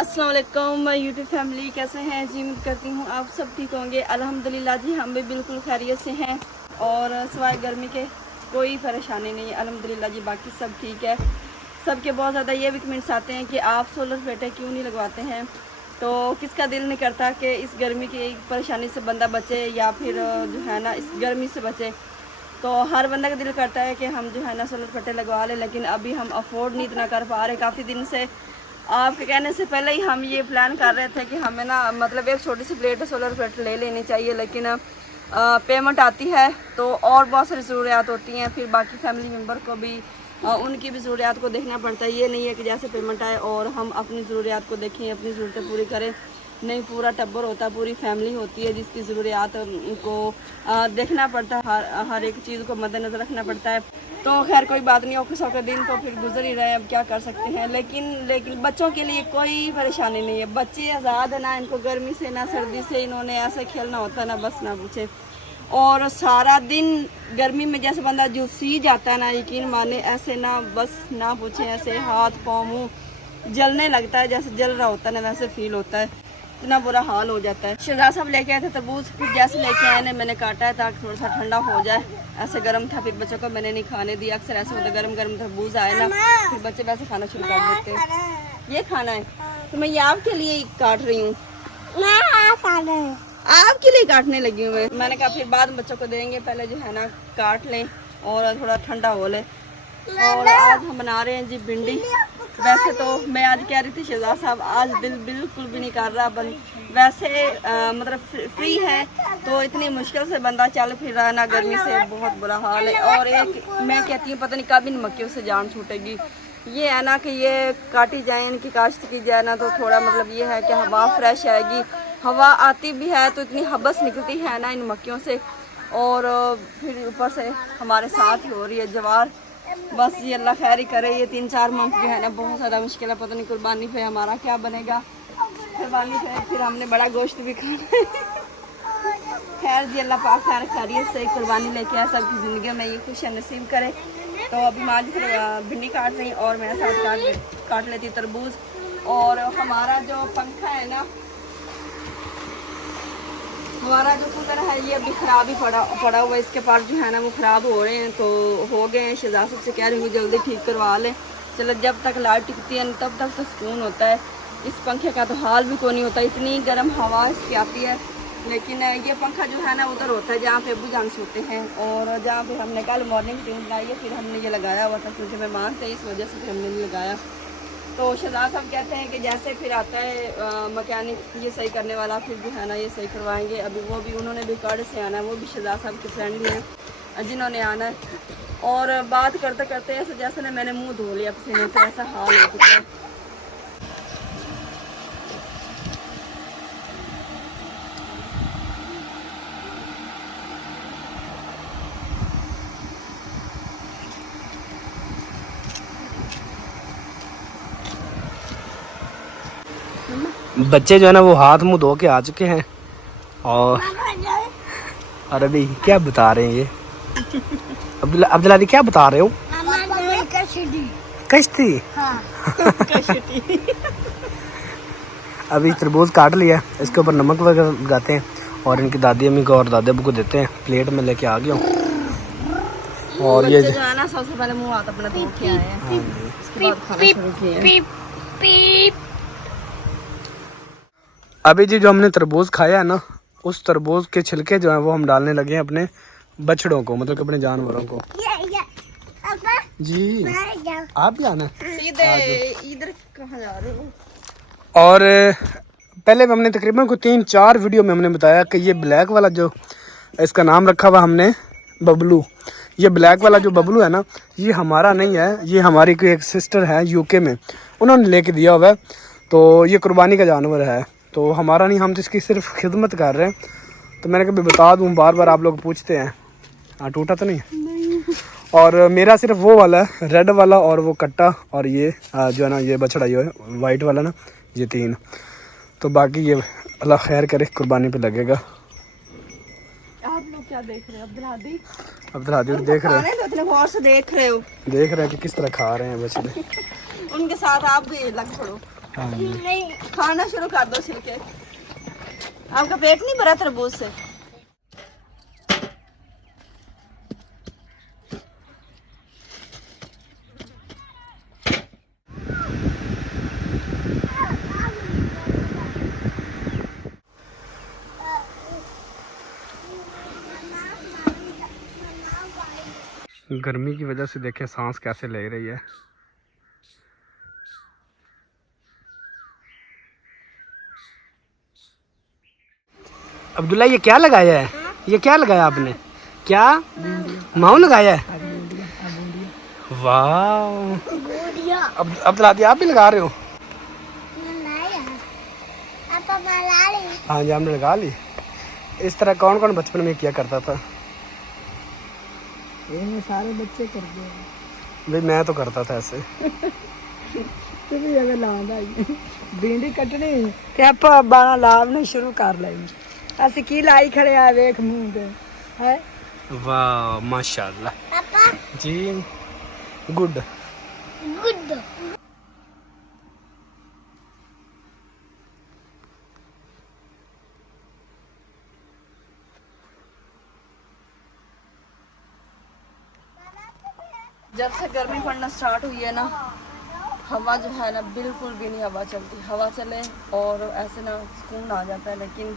अस्सलाम वालेकुम YouTube family, कैसे हैं जी। उम्मीद करती हूँ आप सब ठीक होंगे। अल्हम्दुलिल्लाह जी, हम भी बिल्कुल खैरियत से हैं और सिवाय गर्मी के कोई परेशानी नहीं है अल्हम्दुलिल्लाह जी। बाकी सब ठीक है। सबके बहुत ज़्यादा ये भी कमेंट्स आते हैं कि आप सोलर प्लेटें क्यों नहीं लगवाते हैं। तो किसका दिल नहीं करता कि इस गर्मी की परेशानी से बंदा बचे या फिर जो है ना इस गर्मी से बचे। तो हर बंदा का दिल करता है कि हम जो है ना सोलर प्लेटें लगवा लें, लेकिन अभी हम अफोर्ड नहीं इतना कर पा रहे। काफ़ी दिन से आपके कहने से पहले ही हम ये प्लान कर रहे थे कि हमें ना मतलब एक छोटी सी प्लेट सोलर प्लेट ले लेनी चाहिए, लेकिन पेमेंट आती है तो और बहुत सारी ज़रूरियात होती हैं। फिर बाकी फैमिली मेम्बर को भी उनकी भी ज़रूरियात को देखना पड़ता है। ये नहीं है कि जैसे पेमेंट आए और हम अपनी ज़रूरियात को देखें, अपनी ज़रूरतें पूरी करें। नहीं, पूरा टब्बर होता है, पूरी फैमिली होती है जिसकी ज़रूरियात को देखना पड़ता है। हर एक चीज़ को मद्देनज़र रखना पड़ता है। तो खैर कोई बात नहीं, ऑफिसों के दिन तो फिर गुजर ही रहे हैं, अब क्या कर सकते हैं। लेकिन बच्चों के लिए कोई परेशानी नहीं है। बच्चे आज़ाद है ना, इनको गर्मी से ना सर्दी से इन्होंने ऐसे खेलना होता है ना, बस ना पूछे। और सारा दिन गर्मी में जैसे बंदा झुलसी जाता है ना, यकीन माने ऐसे ना बस ना पूछे, ऐसे हाथ पाँव मुँह जलने लगता है, जैसे जल रहा होता है ना वैसे फील होता है। इतना बुरा हाल हो जाता है। शहजाद साहब लेके आए थे तरबूज, फिर जैसे लेके आए ने मैंने काटा है ताकि थोड़ा सा ठंडा हो जाए। ऐसे गर्म था, फिर बच्चों को मैंने नहीं खाने दिया। अक्सर ऐसे होता है, गर्म गर्म तरबूज आए ना फिर बच्चे वैसे खाना शुरू कर देते हैं। ये खाना है तो मैं ये आपके लिए काट रही हूँ, आपके लिए काटने लगी हूँ मैंने कहा फिर बाद में बच्चों को देंगे, पहले जो है ना काट लें और थोड़ा ठंडा हो ले। और आज हम बना रहे हैं जी भिंडी। वैसे तो मैं आज कह रही थी शहजाद साहब आज दिल बिल्कुल भी नहीं कर रहा, वैसे मतलब फ्री है तो इतनी मुश्किल से बंदा चल फिर रहा है ना, गर्मी से बहुत बुरा हाल है। और एक मैं कहती हूँ पता नहीं कब इन मक्खियों से जान छूटेगी। ये है ना कि ये काटी जाए, इनकी काश्त की जाए ना तो थोड़ा मतलब ये है कि हवा फ्रेश आएगी। हवा आती भी है तो इतनी हबस निकलती है ना इन मक्खियों से, और फिर ऊपर से हमारे साथ ही हो रही है जवार। बस ये अल्लाह खैर ही करे। ये 3-4 मंथ जो है ना बहुत ज़्यादा मुश्किल है। पता नहीं कुर्बानी पे हमारा क्या बनेगा। कुर्बानी पे फिर हमने बड़ा गोश्त भी खाना है। खैर जी, अल्लाह पाक खैर खैरियत से कुर्बानी लेके आए, सबकी ज़िंदगी में ये खुशियाँ नसीब करे। तो अभी माँ जी फिर भिंडी काट रही और मेरे साथ काट लेती तरबूज। और हमारा जो पंखा है ना, हमारा जो कूलर है ये अभी ख़राब ही पड़ा हुआ है। इसके पार्ट जो है ना वो ख़राब हो रहे हैं, तो हो गए हैं। शहजाद साहब से कह रही हूँ जल्दी ठीक करवा लें। चलो जब तक लाइट टिकती है तब तक तो सुकून होता है। इस पंखे का तो हाल भी कोई नहीं होता, इतनी गर्म हवा इसकी आती है। लेकिन ये पंखा जो है ना उधर होता है जहाँ पे अब्बू जान सोते हैं, और जहाँ पे हमने कल मॉर्निंग टीम बनाई है फिर हमने ये लगाया हुआ था क्योंकि मेहमान थे, इस वजह से फिर हमने नहीं लगाया। तो शहजाद साहब कहते हैं कि जैसे फिर आता है मकैनिक ये सही करने वाला, फिर जो है ना ये सही करवाएंगे। अभी वो भी उन्होंने भी कार्ड से आना है, वो भी शहजाद साहब के फ्रेंड ही हैं जिन्होंने आना है। और बात करते करते ऐसे जैसे ना मैंने मुंह धो लिया पसीने से, ऐसा हाल हो चुका है। बच्चे जो है ना वो हाथ मुंह धो के आ चुके हैं। और अरे भाई क्या बता रहे हैं ये अब्दुल्ला दी, क्या बता रहे हो? कश्ती। हाँ। अभी तरबूज काट लिया, इसके ऊपर नमक वगैरह लगाते हैं और इनकी दादी अम्मी को और दादा अब्बू को देते हैं। प्लेट में लेके आ गया हूँ। और ये जो है ना सबसे पहले मुंह हाथ अपना धो के आए हैं, उसके बाद खाना शुरू किया। अभी जी जो हमने तरबूज खाया है ना, उस तरबूज के छिलके जो हैं वो हम डालने लगे हैं अपने बछड़ों को, मतलब अपने जानवरों को। जी आप भी आना सीधे इधर कहाँ जा रहे हो? और पहले हमने तकरीबन को 3-4 वीडियो में हमने बताया कि ये ब्लैक वाला जो इसका नाम रखा हुआ हमने बबलू, ये ब्लैक वाला जो बबलू है ना ये हमारा नहीं है, ये हमारी कोई एक सिस्टर है यूके में, उन्होंने लेके दिया हुआ है। तो ये कुर्बानी का जानवर है, तो हमारा नहीं, हम तो इसकी सिर्फ खिदमत कर रहे हैं। तो मैंने कभी बता दूं, बार बार आप लोग पूछते हैं। हाँ, टूटा तो नहीं? और मेरा सिर्फ वो वाला है रेड वाला, और वो कट्टा, और ये जो है ना ये बछड़ा ये वाइट वाला ना, ये 3। तो बाकी ये अल्लाह खैर करे कुर्बानी पे लगेगा। आप लोग क्या देख रहे हो? अब्दुल्हादी देख रहे हैं, तो इतने गौर से देख रहे हो, देख रहे हैं कि किस तरह खा रहे हैं बछड़े। उनके साथ आप भी लग पड़ो। हाँ जी। खाना शुरू कर दो छिलके। आपका पेट नहीं भरा तरबूज से? गर्मी की वजह से देखें सांस कैसे ले रही है। अब्दुल्ला ये क्या लगाया है? ये क्या लगाया आपने? क्या माऊ लगाया है? वाह। अब्दुल्ला आप भी लगा रहे हो? हाँ जी हमने लगा ली। इस तरह कौन कौन बचपन में किया करता था? ये सारे बच्चे करते हैं। भाई मैं तो करता था ऐसे। भी अगर लादा भिंडी कटनी ते ਆਪਾਂ ਬਾਣਾ ਲਾਵਣੇ ਸ਼ੁਰੂ ਕਰ ਲਈ। ਅਸੀਂ ਕੀ ਲਾਈ ਖੜੇ ਆ ਵੇਖ ਮੂੰਹ ਤੇ ਹੈ। वाह माशाल्लाह। पापा जी गुड। गुड। जब से गर्मी पड़ना स्टार्ट हुई है ना, हवा जो है ना बिल्कुल भी नहीं हवा चलती। हवा चले और ऐसे ना सुकून आ जाता है, लेकिन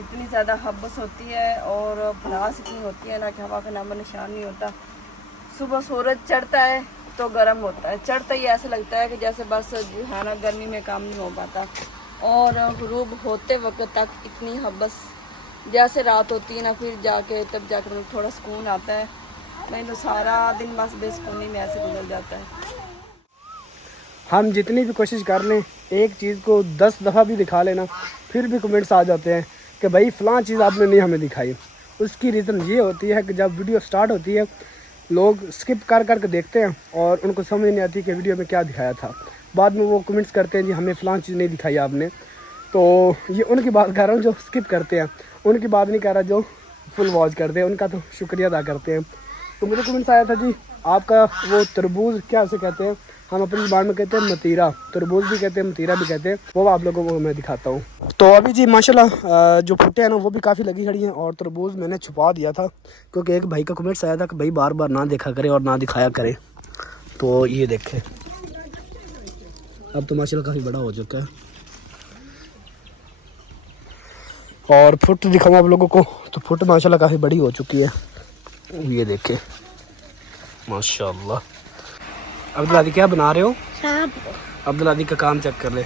इतनी ज़्यादा हब्बस होती है और भड़ास इतनी होती है ना कि हवा का नामो निशान नहीं होता। सुबह सूरज चढ़ता है तो गर्म होता है, चढ़ता ही ऐसा लगता है कि जैसे बस जो है ना गर्मी में काम नहीं हो पाता। और गुरूब होते वक्त तक इतनी हब्बस, जैसे रात होती है ना फिर जाके तब जाकर मतलब थोड़ा सुकून आता है। नहीं तो सारा दिन बस बेसुकूनी में ऐसे गुजर जाता है। हम जितनी भी कोशिश कर लें, एक चीज़ को 10 दफ़ा भी दिखा लेना, फिर भी कमेंट्स आ जाते हैं कि भाई फ़लाँ चीज़ आपने नहीं हमें दिखाई। उसकी रीज़न ये होती है कि जब वीडियो स्टार्ट होती है लोग स्किप कर कर के देखते हैं और उनको समझ नहीं आती कि वीडियो में क्या दिखाया था। बाद में वो कमेंट्स करते हैं जी हमें फ़लाँ चीज़ नहीं दिखाई आपने। तो ये उनकी बात कर रहा हूँ जो स्किप करते हैं, उनकी बात नहीं कर रहा जो फुल वॉच करते हैं, उनका तो शुक्रिया अदा करते हैं। तो मुझे कमेंट्स आया था जी आपका वो तरबूज क्या उसे कहते हैं, हम अपनी ज़बान में कहते हैं मतीरा, तरबूज भी कहते हैं मतीरा भी कहते हैं, वो आप लोगों को मैं दिखाता हूँ। तो अभी जी माशाल्लाह जो फुटे हैं ना वो भी काफ़ी लगी खड़ी हैं और तरबूज मैंने छुपा दिया था क्योंकि एक भाई का कमेंट्स आया था कि भाई बार बार ना देखा करे और ना दिखाया करे। तो ये देखें अब तो माशाल्लाह काफ़ी बड़ा हो चुका है। और फुट दिखाऊँ आप लोगों को, तो फुट माशाल्लाह काफ़ी बड़ी हो चुकी है। ये देखें माशाल्लाह। अब्दुल क्या बना रहे हो? अब्दुल का काम चेक कर ले,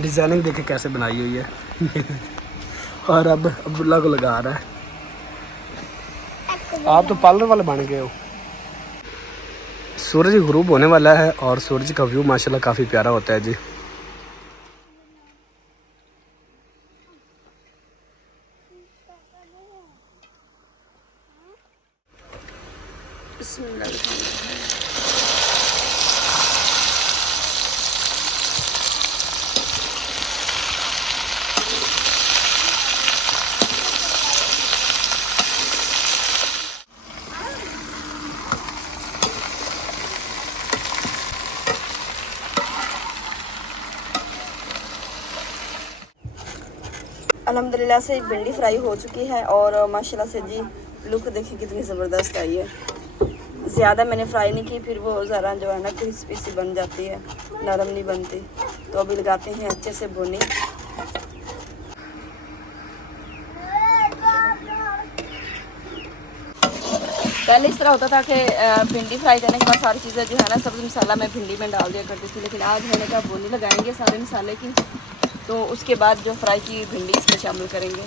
डिज़ाइनिंग देखे कैसे बनाई हुई है। और अब अब्दुल्ला को लगा रहा है। आप तो पार्लर वाले बन गए हो। सूरज गुरूब होने वाला है और सूरज का व्यू माशाल्लाह काफ़ी प्यारा होता है जी। अल्हम्दुलिल्लाह से भिंडी फ्राई हो चुकी है और माशाल्लाह से जी लुक देखिए कितनी ज़बरदस्त आई है। ज़्यादा मैंने फ्राई नहीं की, फिर वो ज़रा जो है ना क्रिस्पी सी बन जाती है, नरम नहीं बनती। तो अभी लगाते हैं अच्छे से भुनी। पहले इस तरह होता था कि भिंडी फ्राई करने के बाद सारी चीज़ें जो है ना सब्ज़ी मसाला मैं भिंडी में डाल दिया करती थी, लेकिन आज मैंने कहा भुनी लगाएंगे सारे मसाले की, तो उसके बाद जो फ्राई की भिंडी इसमें शामिल करेंगे।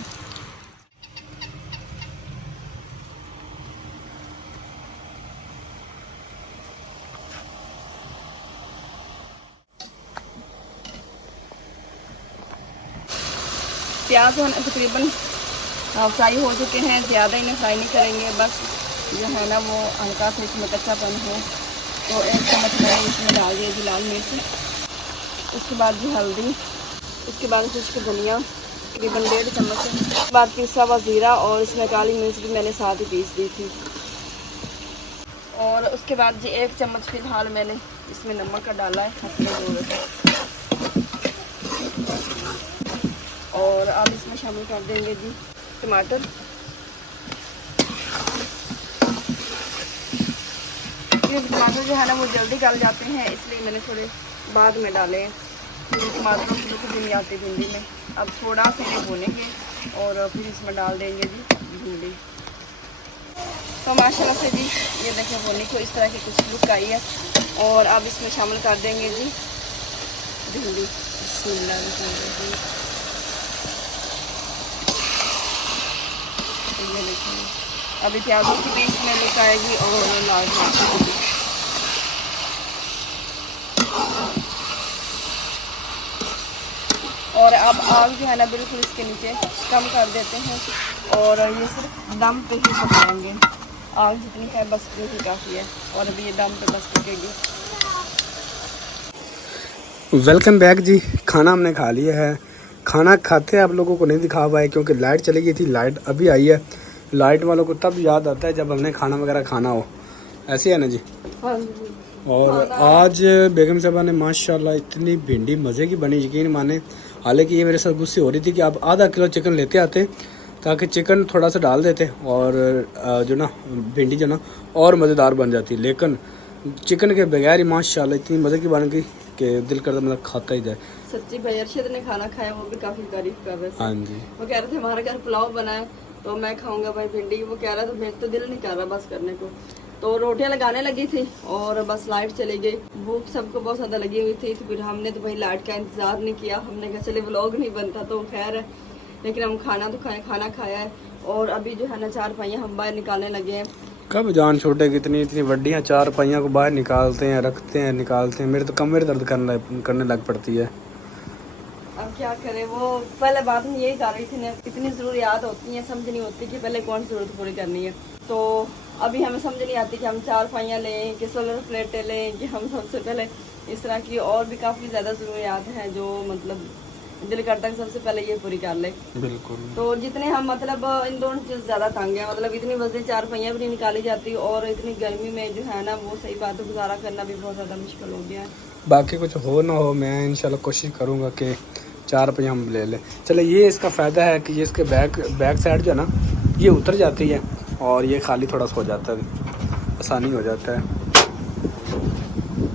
प्याज जो है ना तकरीबन फ्राई हो चुके हैं, ज़्यादा इन्हें फ्राई नहीं करेंगे, बस जो है ना वो हल्का सा इसमें कच्चापन हो। तो 1 चम्मच मैंने इसमें डाल दिया जी लाल मिर्च, उसके बाद जी हल्दी, उसके बाद खुश्क धनिया तकरीबन 1.5 चम्मच, उसके बाद पिसा हुआ ज़ीरा और इसमें काली मिर्च भी मैंने साथ ही पीस दी थी। और उसके बाद जी 1 चम्मच फ़िलहाल मैंने इसमें नमक का डाला है अपने ज़रूरत है। और अब इसमें शामिल कर देंगे जी टमाटर। ये टमाटर जो है ना वो जल्दी गल जाते हैं, इसलिए मैंने थोड़े बाद में डाले हैं, क्योंकि टमाटरों की लुक भी नहीं आती भिंडी में। अब थोड़ा सा इन्हें भूनेंगे और फिर इसमें डाल देंगे जी भिंडी। तो माशाल्लाह से जी ये देखें भुनी को इस तरह की कुछ लुक आई है। और अब इसमें शामिल कर देंगे जी भिंडी। ये देखिए अभी प्याजों के बीच में लुक आएगी और लाल मिर्च भी। और अब आग जो है ना बिल्कुल इसके नीचे कम कर देते हैं और ये सिर्फ दम पे ही पकाएंगे। आग जितनी है बस इतनी ही काफ़ी है और अभी ये दम पे बस पकेगी। वेलकम बैक जी। खाना हमने खा लिया है। खाना खाते आप लोगों को नहीं दिखा पाए क्योंकि लाइट चली गई थी। लाइट अभी आई है। लाइट वालों को तब याद आता है जब हमने खाना वगैरह खाना हो, ऐसे है ना जी। हाँ जी। और आज बेगम साहबा ने माशाल्लाह इतनी भिंडी मज़े की बनी, यकीन माने। हालांकि ये मेरे साथ गुस्से हो रही थी कि आप आधा किलो चिकन लेते आते ताकि चिकन थोड़ा सा डाल देते और जो ना भिंडी जो ना और मज़ेदार बन जाती। लेकिन चिकन के बगैर ही माशाल्लाह इतनी मज़े की बन गई कि दिल करता मतलब खाता ही जाए। सच्ची भाई अरशद ने खाना खाया, वो भी काफ़ी तारीफ कर रहे थे। हाँ जी। वो कह रहे थे हमारे घर पुलाव बनाए तो मैं खाऊंगा भाई भिंडी। वो कह रहा था मेरे तो दिल नहीं कर रहा बस करने को। तो रोटियां लगाने लगी थी और बस लाइट चली गई। भूख सबको बहुत ज़्यादा लगी हुई थी, तो फिर हमने तो भाई लाइट का इंतज़ार नहीं किया। हमने कहा चले व्लॉग नहीं बनता तो खैर है, लेकिन हम खाना तो खाना खाया है। और अभी जो है ना 4 पहियाँ हम बाहर निकालने लगे हैं। कब जान छोटे कितनी इतनी वड्डियाँ 4 पहियाँ को बाहर निकालते हैं, रखते हैं, निकालते हैं। मेरे तो कमर दर्द करने लग पड़ती है। अब क्या करें, वो पहले बात में यही कर रही थी ना, कितनी ज़रूरियात होती हैं, समझ नहीं होती कि पहले कौन सी ज़रूरत पूरी करनी है। तो अभी हमें समझ नहीं आती कि हम 4 पहियाँ लें कि सोलर प्लेटें लें कि हम सबसे पहले इस तरह की और भी काफ़ी ज़्यादा ज़रूरियात हैं जो मतलब दिल करता है सबसे पहले ये पूरी कर ले। बिल्कुल। तो जितने हम मतलब इन दोनों चीज़ ज़्यादा तंग है, मतलब इतनी वजन 4 पहियाँ भी नहीं निकाली जाती और इतनी गर्मी में जो है ना वो सही बात है गुजारा करना भी बहुत ज़्यादा मुश्किल हो गया है। बाकी कुछ हो ना हो मैं इंशाल्लाह कोशिश करूँगा कि 4 पहिया हम ले लें। चलो ये इसका फ़ायदा है कि ये इसके बैक साइड जो है ना ये उतर जाती है और ये खाली थोड़ा सा हो जाता है, आसानी हो जाता है।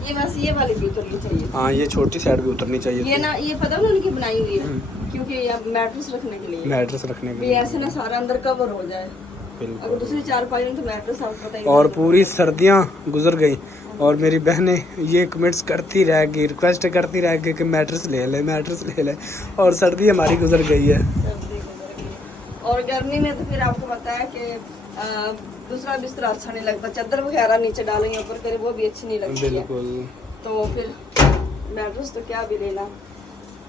ये बस ये वाली भी उतरनी चाहिए। हाँ ये छोटी साइड भी उतरनी चाहिए। ये ना ये पता है उन्होंने बनाई हुई है क्योंकि अब मैट्रेस रखने के लिए, मैट्रेस रखने के भी लिए ऐसे ना सारा अंदर कवर हो जाए। बिल्कुल। अगर दूसरी 4 पाई तो मैट्रेस आपको पता ही और पूरी सर्दियाँ गुजर गई और मेरी बहनें ये कमेंट्स करती रह गई, रिक्वेस्ट करती रह गई कि मैट्रेस ले ले, मैट्रेस ले ले, और सर्दी हमारी गुजर गई है। सर्दी गुजर गई। और गर्मी में तो फिर आपको पता है कि दूसरा बिस्तर अच्छा नहीं लगता, चादर वगैरह नीचे डालेंगे ऊपर करें वो भी अच्छी नहीं लगती है। बिल्कुल। तो फिर मैट्रेस तो क्या भी लेना।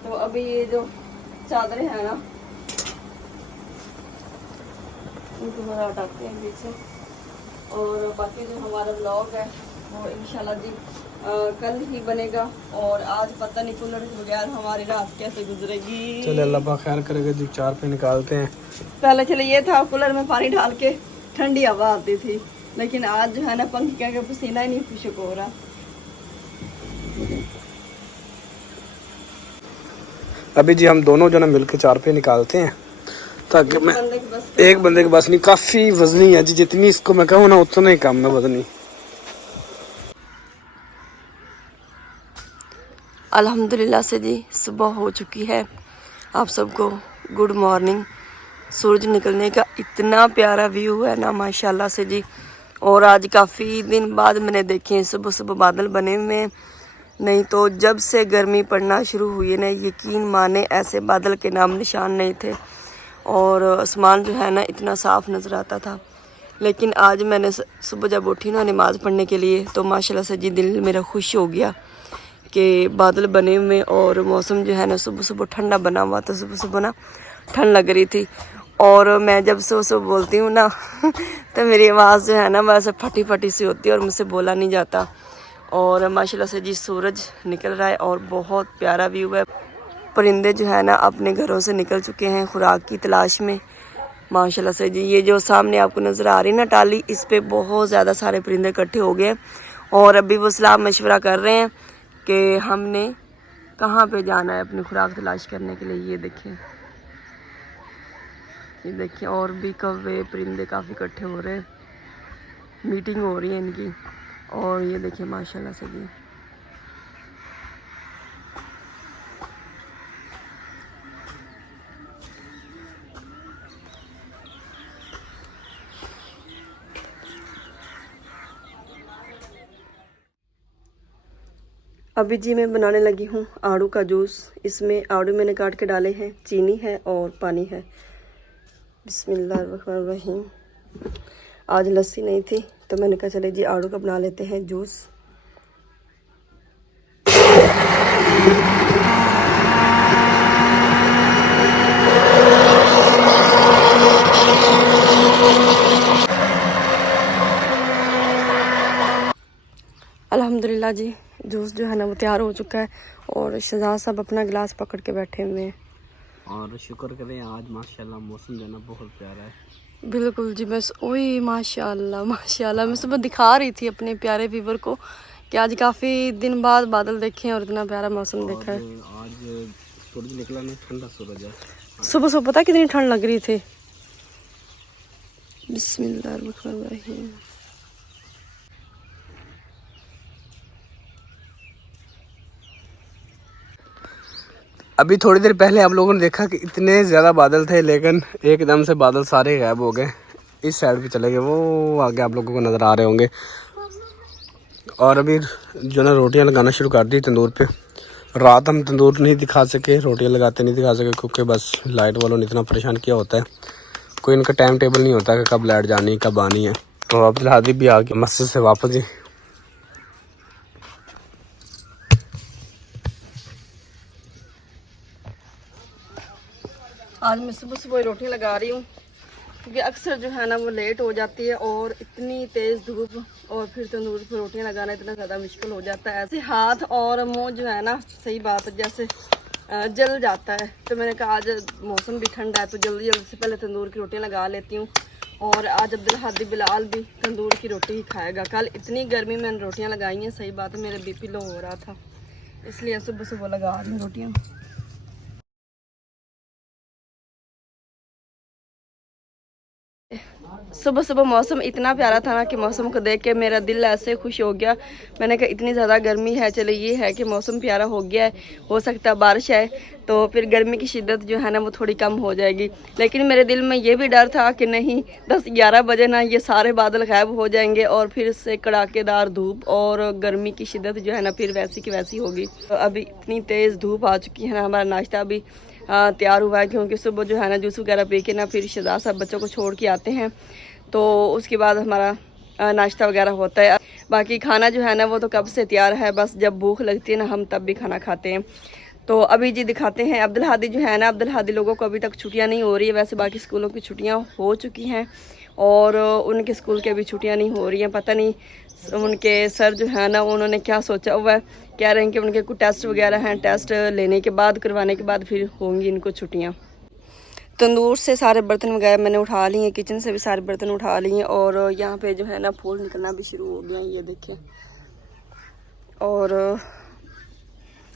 तो अभी ये जो चादरें हैं ना उनको थोड़ा हटाते हैं पीछे। और बाकी जो हमारा व्लॉग है वो इंशाल्लाह जी कल ही बनेगा। और आज पता नहीं कूलर के बगैर हमारी रात कैसे गुजरेगी। चले अल्लाह पाक खैर करेगा जी। 4 पे निकालते हैं। पहले चले ये था कूलर में पानी डाल के ठंडी हवा आती थी, लेकिन आज जो है ना पंखा का पसीना ही नहीं खुशक हो रहा। अभी जी हम दोनों जो ना मिलकर 4 पे निकालते हैं ताकि मैं एक बंदे के पास नहीं, काफ़ी वजनी है जी। जितनी इसको मैं कहूँ ना उतना ही कम है वजनी। अल्हम्दुलिल्लाह से जी सुबह हो चुकी है। आप सबको गुड मॉर्निंग। सूरज निकलने का इतना प्यारा व्यू है ना माशाल्लाह से जी। और आज काफ़ी दिन बाद मैंने देखे सुबह सुबह बादल बने हुए हैं, नहीं तो जब से गर्मी पड़ना शुरू हुई है ना यकीन माने ऐसे बादल के नाम निशान नहीं थे और आसमान जो है ना इतना साफ़ नज़र आता था। लेकिन आज मैंने सुबह जब उठी ना नमाज़ पढ़ने के लिए तो माशाल्लाह से जी दिल मेरा खुश हो गया कि बादल बने हुए और मौसम जो है ना सुबह सुबह ठंडा बना हुआ। तो सुबह सुबह ना ठंड लग रही थी और मैं जब सुबह सुबह बोलती हूँ ना तो मेरी आवाज़ जो है ना वैसे फटी फटी सी होती है और मुझसे बोला नहीं जाता। और माशाल्लाह से जी सूरज निकल रहा है और बहुत प्यारा व्यू है। परिंदे जो है ना अपने घरों से निकल चुके हैं खुराक की तलाश में माशाल्लाह से जी। ये जो सामने आपको नज़र आ रही है ना टाली, इस पे बहुत ज़्यादा सारे परिंदे इकट्ठे हो गए और अभी वो सलाह मशवरा कर रहे हैं कि हमने कहाँ पे जाना है अपनी खुराक तलाश करने के लिए। ये देखिए और भी कौवे परिंदे काफ़ी इकट्ठे हो रहे हैं, मीटिंग हो रही है इनकी। और ये देखिए माशाल्लाह से भी अभी जी मैं बनाने लगी हूँ आड़ू का जूस। इसमें आड़ू मैंने काट के डाले हैं, चीनी है और पानी है। बिस्मिल्लाहिर्रहमानिर्रहीम। आज लस्सी नहीं थी तो मैंने कहा चले जी आड़ू का बना लेते हैं जूस। अल्हम्दुलिल्लाह जी जूस जो है ना वो तैयार हो चुका है और शहजाद साहब अपना गिलास पकड़ के बैठे हुए हैं। और शुक्र करें आज माशाल्लाह मौसम जो है ना बहुत प्यारा है। बिल्कुल जी, बस वही माशाल्लाह माशाल्लाह। मैं सुबह दिखा रही थी अपने प्यारे व्यूवर को कि आज काफ़ी दिन बाद बादल देखे हैं और इतना प्यारा मौसम देखा है। आज सूरज निकला नहीं, ठंडा सूरज है। सुबह सुबह पता कितनी ठंड लग रही थी। बिस्मिल्लाहिर्रहमानिर्रहीम। अभी थोड़ी देर पहले आप लोगों ने देखा कि इतने ज़्यादा बादल थे, लेकिन एकदम से बादल सारे गायब हो गए। इस साइड पे चले गए, वो आगे आप लोगों को नज़र आ रहे होंगे। और अभी जो ना रोटियां लगाना शुरू कर दी तंदूर पे। रात हम तंदूर नहीं दिखा सके, रोटियां लगाते नहीं दिखा सके क्योंकि बस लाइट वालों ने इतना परेशान किया होता है। कोई इनका टाइम टेबल नहीं होता कि कब लाइट जानी है कब आनी है। तो अब्दुल हादी भी आ गया मस्जिद से वापस ही। आज मैं सुबह सुबह रोटियां लगा रही हूँ क्योंकि अक्सर जो है ना वो लेट हो जाती है और इतनी तेज़ धूप और फिर तंदूर पर रोटियां लगाना इतना ज़्यादा मुश्किल हो जाता है। ऐसे हाथ और मुंह जो है ना, सही बात है, जैसे जल जाता है। तो मैंने कहा आज मौसम भी ठंडा है तो जल्दी जल्दी से पहले तंदूर की रोटियां लगा लेती हूँ। और आज अब्दुल हादी बिलाल भी तंदूर की रोटी ही खाएगा। कल इतनी गर्मी में मैंने रोटियाँ लगाई हैं, सही बात है, मेरा BP लो हो रहा था, इसलिए सुबह सुबह लगा रही हूँ रोटियाँ। सुबह सुबह मौसम इतना प्यारा था ना कि मौसम को देख के मेरा दिल ऐसे खुश हो गया। मैंने कहा इतनी ज़्यादा गर्मी है, चलो ये है कि मौसम प्यारा हो गया है, हो सकता है बारिश है तो फिर गर्मी की शिद्दत जो है ना वो थोड़ी कम हो जाएगी। लेकिन मेरे दिल में ये भी डर था कि नहीं 10-11 बजे ना ये सारे बादल गायब हो जाएंगे और फिर से कड़ाकेदार धूप और गर्मी की शिद्दत जो है ना फिर वैसी की वैसी होगी। तो अभी इतनी तेज़ धूप आ चुकी है ना, हमारा नाश्ता भी तैयार हुआ है क्योंकि सुबह जो है ना जूस वगैरह पी के ना फिर शहजाद साहब बच्चों को छोड़ के आते हैं तो उसके बाद हमारा नाश्ता वगैरह होता है। बाकी खाना जो है ना वो तो कब से तैयार है, बस जब भूख लगती है ना हम तब भी खाना खाते हैं। तो अभी जी दिखाते हैं अब्दुल हादी जो है ना, अब्दुल हादी लोगों को अभी तक छुट्टियां नहीं हो रही है। वैसे बाकी स्कूलों की छुट्टियां हो चुकी हैं और उनके स्कूल की अभी छुट्टियां नहीं हो रही हैं। पता नहीं उनके सर जो है ना उन्होंने क्या सोचा हुआ है, कह रहे हैं कि उनके कुछ टेस्ट वगैरह हैं, टेस्ट लेने के बाद करवाने के बाद फिर होंगी इनको छुट्टियाँ। तंदूर से सारे बर्तन वगैरह मैंने उठा लिए हैं, किचन से भी सारे बर्तन उठा लिए हैं और यहाँ पे जो है ना फूल निकलना भी शुरू हो गया है, ये देखें। और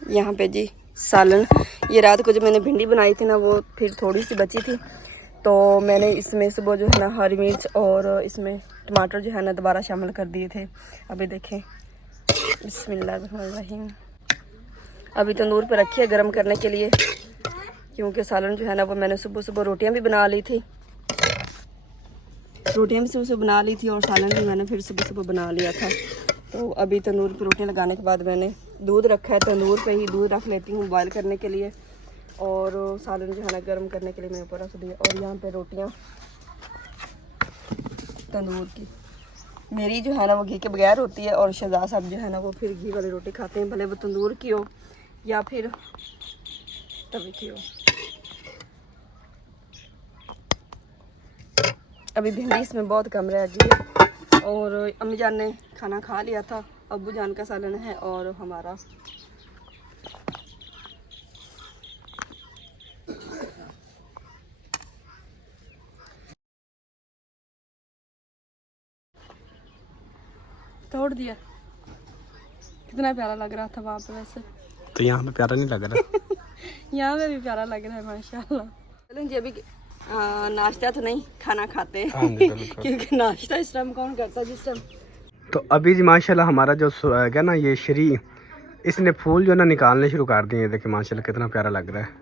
यहाँ पे जी सालन, ये रात को जो मैंने भिंडी बनाई थी ना वो फिर थोड़ी सी बची थी तो मैंने इसमें सुबह जो है ना हरी मिर्च और इसमें टमाटर जो है ना दोबारा शामिल कर दिए थे। अभी देखें, बिस्मिल्लाहिर्रहमानिर्रहीम। अभी तंदूर पे रखी है गर्म करने के लिए क्योंकि सालन जो है ना वो मैंने सुबह सुबह रोटियां भी बना ली थी, रोटियां भी सुबह सुबह बना ली थी और सालन भी मैंने फिर सुबह सुबह बना लिया था। तो अभी तंदूर पर रोटियां लगाने के बाद मैंने दूध रखा है, तंदूर पे ही दूध रख लेती हूँ बॉयल करने के लिए और सालन जो है ना गर्म करने के लिए मैंने ऊपर रख दिया। और यहाँ पे रोटियाँ तंदूर की मेरी जो है ना वो घी के बगैर होती है और शहजाद साहब जो है ना वो फिर घी वाली रोटी खाते हैं, भले वो तंदूर की हो या फिर तवे की हो। अभी भिंडी इसमें बहुत कम रह गई है और अम्मी जान ने खाना खा लिया था, अब्बू जान का सालन है और हमारा। तोड़ दिया, कितना प्यारा लग रहा था वहाँ पे वैसे। तो यहाँ पे प्यारा नहीं लग रहा? यहाँ पे भी प्यारा लग रहा है माशाल्लाह। चलें जी, अभी नाश्ता तो नहीं, खाना खाते हाँ हैं जी, बिल्कुल। क्योंकि नाश्ता इस टाइम कौन करता है जिस टाइम। तो अभी जी माशाल्लाह हमारा जो क्या ना ये श्री, इसने फूल जो ना निकालने शुरू कर दिए। देखिए माशाल्लाह कितना प्यारा लग रहा है।